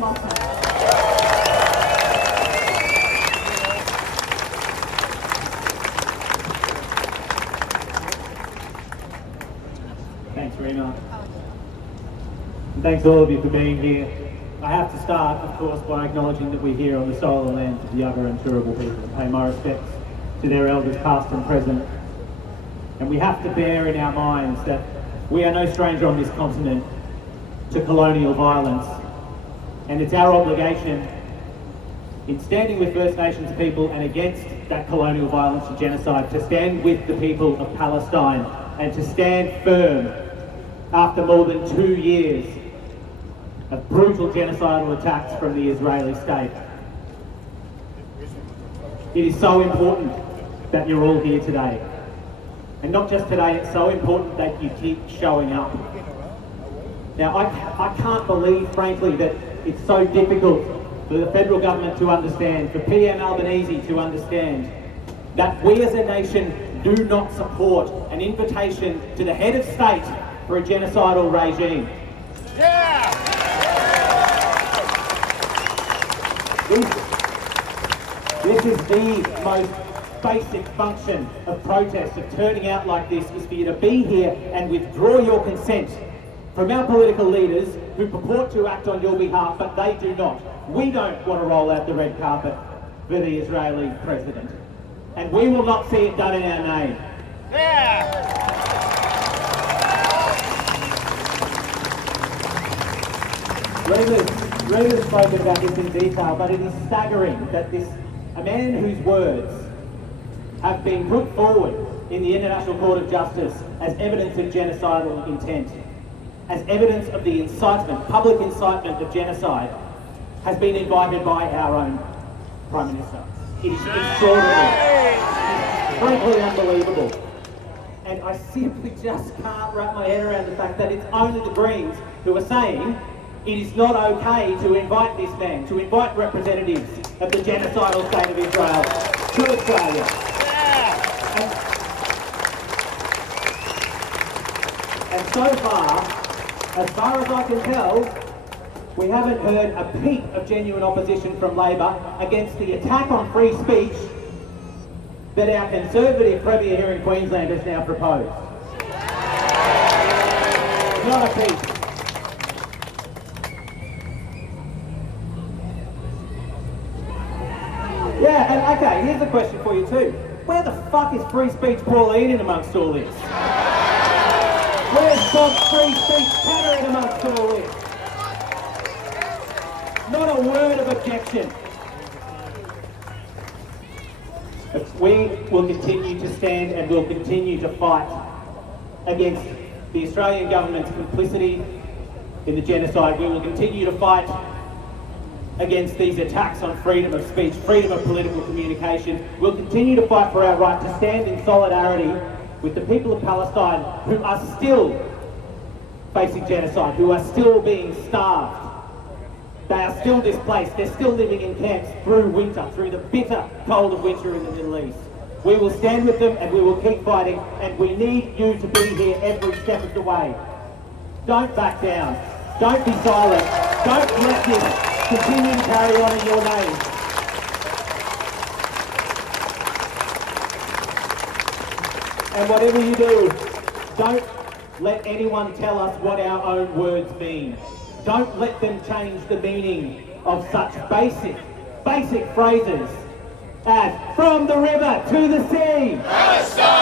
Mossman. Thanks, Rena. And thanks all of you for being here. I have to start, of course, by acknowledging that we're here on the solar land of the other and Turrbal people and pay my respects to their elders past and present. And we have to bear in our minds that we are no stranger on this continent to colonial violence. And it's our obligation in standing with First Nations people and against that colonial violence and genocide to stand with the people of Palestine and to stand firm after more than 2 years of brutal genocidal attacks from the Israeli state. It is so important that you're all here today. And not just today, it's so important that you keep showing up. Now, I can't believe, frankly, that it's so difficult for the federal government to understand, for PM Albanese to understand, that we as a nation do not support an invitation to the head of state for a genocidal regime. Yeah! This is the most basic function of protest, of turning out like this, is for you to be here and withdraw your consent from our political leaders who purport to act on your behalf, but they do not. We don't want to roll out the red carpet for the Israeli president. And we will not see it done in our name. Yeah! Rena's spoken about this in detail, but it is staggering that a man whose words have been put forward in the International Court of Justice as evidence of genocidal intent, as evidence of the incitement, public incitement of genocide, has been invited by our own Prime Minister. It is extraordinary. It's frankly unbelievable. And I simply just can't wrap my head around the fact that it's only the Greens who are saying it is not okay to invite this man, to invite representatives of the genocidal state of Israel to Australia. And so far as I can tell, we haven't heard a peep of genuine opposition from Labor against the attack on free speech that our Conservative Premier here in Queensland has now proposed. Not a peep. Yeah, and okay, here's a question for you too. Where the fuck is free speech Pauline in amongst all this? Where's Bob's free speech Tanner in amongst all this? Not a word of objection. We will continue to stand and we'll continue to fight against the Australian government's complicity in the genocide. We will continue to fight against these attacks on freedom of speech, freedom of political communication. We'll continue to fight for our right to stand in solidarity with the people of Palestine who are still facing genocide, who are still being starved. They are still displaced. They're still living in camps through winter, through the bitter cold of winter in the Middle East. We will stand with them and we will keep fighting, and we need you to be here every step of the way. Don't back down. Don't be silent. Don't let this continue to carry on in your name. And whatever you do, don't let anyone tell us what our own words mean. Don't let them change the meaning of such basic phrases as from the river to the sea. Palestine!